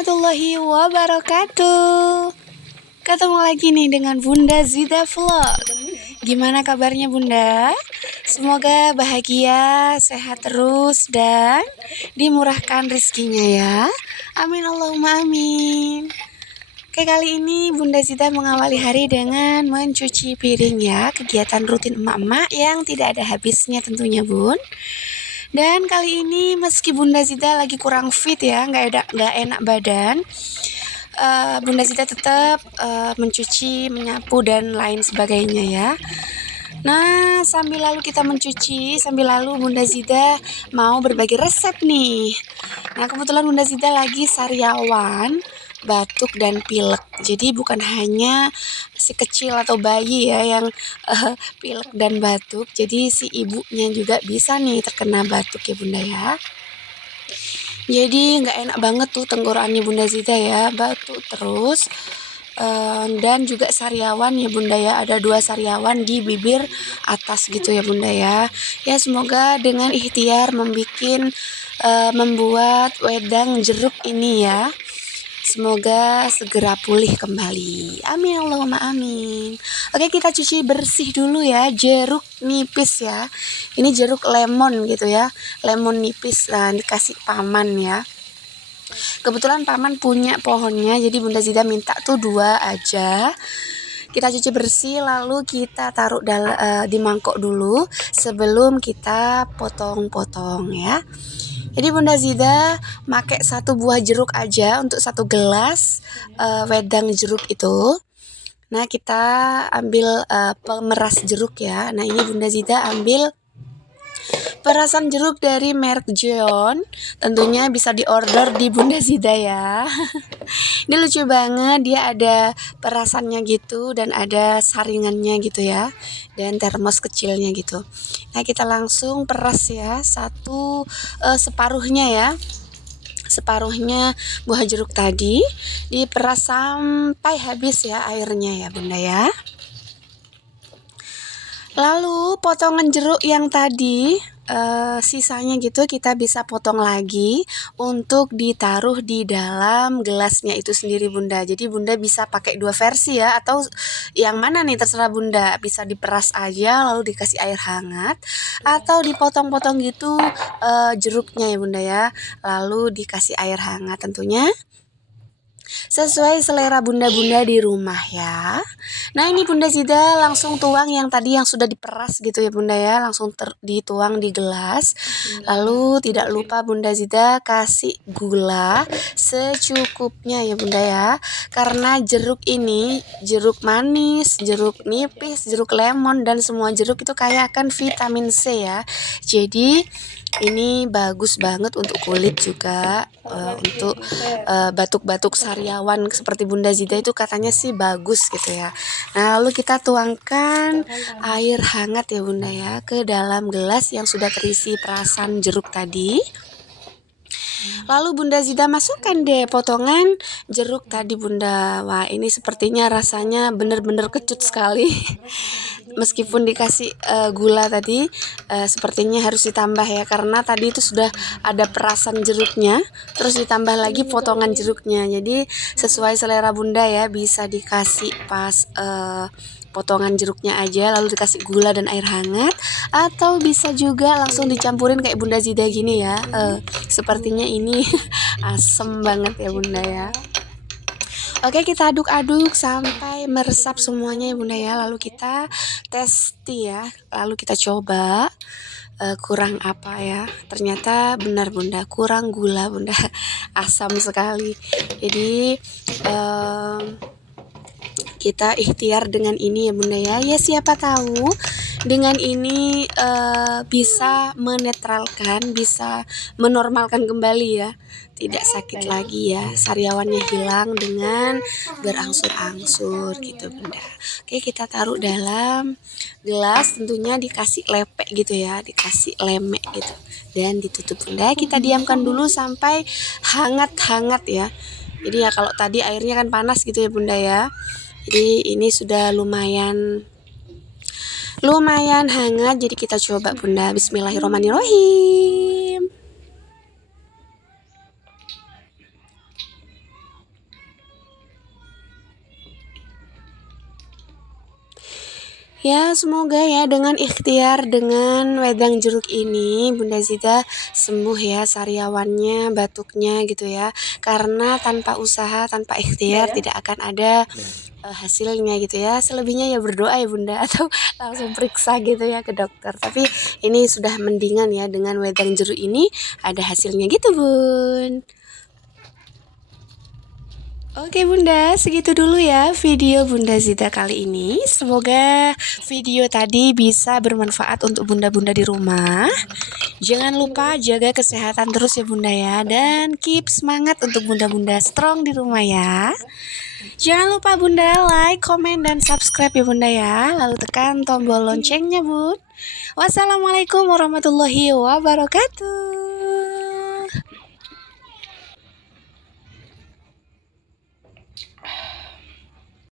warahmatullahi wabarakatuh. Ketemu lagi nih dengan Bunda Zida Vlog. Gimana kabarnya Bunda? Semoga bahagia, sehat terus, dan dimurahkan rezekinya ya. Amin Allahumma amin. Oke, kali ini Bunda Zida mengawali hari dengan mencuci piring ya. Kegiatan rutin emak-emak yang tidak ada habisnya tentunya Bun. Dan kali ini meski Bunda Zida lagi kurang fit ya, nggak enak badan, Bunda Zida tetap mencuci, menyapu dan lain sebagainya ya. Nah, sambil lalu kita mencuci, sambil lalu Bunda Zida mau berbagi resep nih. Nah, kebetulan Bunda Zida lagi sariawan, batuk dan pilek. Jadi bukan hanya si kecil atau bayi ya yang pilek dan batuk. Jadi si ibunya juga bisa nih terkena batuk ya Bunda ya. Jadi nggak enak banget tuh tenggorokannya Bunda Zida ya, batuk terus. Dan juga sariawan ya Bunda ya, ada 2 sariawan di bibir atas gitu ya Bunda ya. Ya semoga dengan ikhtiar membuat wedang jeruk ini ya, semoga segera pulih kembali. Amin Allahumma amin. Oke, kita cuci bersih dulu ya jeruk nipis ya. Ini jeruk lemon gitu ya, lemon nipis. Nah, dikasih paman ya. Kebetulan paman punya pohonnya, jadi Bunda Zida minta tuh 2 aja. Kita cuci bersih lalu kita taruh di mangkok dulu sebelum kita potong-potong ya. Jadi Bunda Zida pakai 1 buah jeruk aja untuk 1 gelas wedang jeruk itu. Nah, kita ambil pemeras jeruk ya. Nah, ini Bunda Zida ambil perasan jeruk dari merek Jeon. Tentunya bisa diorder di Bunda Zida ya. Ini lucu banget, dia ada perasannya gitu dan ada saringannya gitu ya, dan termos kecilnya gitu. Nah, kita langsung peras ya, separuhnya ya, separuhnya buah jeruk tadi diperas sampai habis ya airnya ya Bunda ya. Lalu potongan jeruk yang tadi sisanya gitu kita bisa potong lagi untuk ditaruh di dalam gelasnya itu sendiri Bunda. Jadi Bunda bisa pakai 2 versi ya, atau yang mana nih terserah Bunda. Bisa diperas aja lalu dikasih air hangat, atau dipotong-potong gitu jeruknya ya Bunda ya, lalu dikasih air hangat, tentunya sesuai selera bunda-bunda di rumah ya. Nah, ini Bunda Zida langsung tuang yang tadi yang sudah diperas gitu ya Bunda ya, langsung dituang di gelas. Lalu tidak lupa Bunda Zida kasih gula secukupnya ya Bunda ya. Karena jeruk ini, jeruk manis, jeruk nipis, jeruk lemon, dan semua jeruk itu kaya akan vitamin C ya. Jadi ini bagus banget untuk kulit juga, untuk batuk-batuk sariawan seperti Bunda Zida itu katanya sih bagus gitu ya. Nah, lalu kita tuangkan air hangat ya Bunda ya ke dalam gelas yang sudah terisi perasan jeruk tadi. Lalu Bunda Zida masukkan deh potongan jeruk tadi Bunda. Wah, ini sepertinya rasanya benar-benar kecut sekali. Meskipun dikasih gula tadi, sepertinya harus ditambah ya, karena tadi itu sudah ada perasan jeruknya, terus ditambah lagi potongan jeruknya. Jadi sesuai selera Bunda ya, bisa dikasih pas potongan jeruknya aja lalu dikasih gula dan air hangat, atau bisa juga langsung dicampurin kayak Bunda Zida gini ya. Sepertinya ini asem banget ya Bunda ya. Oke, kita aduk-aduk sampai meresap semuanya ya Bunda ya. Lalu kita testi ya, lalu kita coba kurang apa ya. Ternyata benar Bunda, kurang gula Bunda. Asam sekali. Jadi kita ikhtiar dengan ini ya Bunda ya. Ya siapa tahu dengan ini bisa menetralkan, bisa menormalkan kembali ya. Tidak sakit lagi ya, sariawannya hilang dengan berangsur-angsur gitu Bunda. Oke, kita taruh dalam gelas, tentunya dikasih lepek gitu ya, dikasih lemek gitu, dan ditutup Bunda. Kita diamkan dulu sampai hangat-hangat ya. Jadi ya kalau tadi airnya kan panas gitu ya Bunda ya. Jadi ini sudah lumayan hangat, jadi kita coba Bunda. Bismillahirrahmanirrahim. Ya, semoga ya dengan ikhtiar dengan wedang jeruk ini Bunda Zida sembuh ya sariawannya, batuknya gitu ya. Karena tanpa usaha, tanpa ikhtiar tidak akan ada hasilnya gitu ya. Selebihnya ya berdoa ya Bunda atau langsung periksa gitu ya ke dokter. Tapi ini sudah mendingan ya dengan wedang jeruk ini ada hasilnya gitu, Bun. Oke Bunda, segitu dulu ya video Bunda Zida kali ini. Semoga video tadi bisa bermanfaat untuk bunda-bunda di rumah. Jangan lupa jaga kesehatan terus ya Bunda ya. Dan keep semangat untuk bunda-bunda strong di rumah ya. Jangan lupa Bunda like, komen, dan subscribe ya Bunda ya. Lalu tekan tombol loncengnya Bun. Wassalamualaikum warahmatullahi wabarakatuh.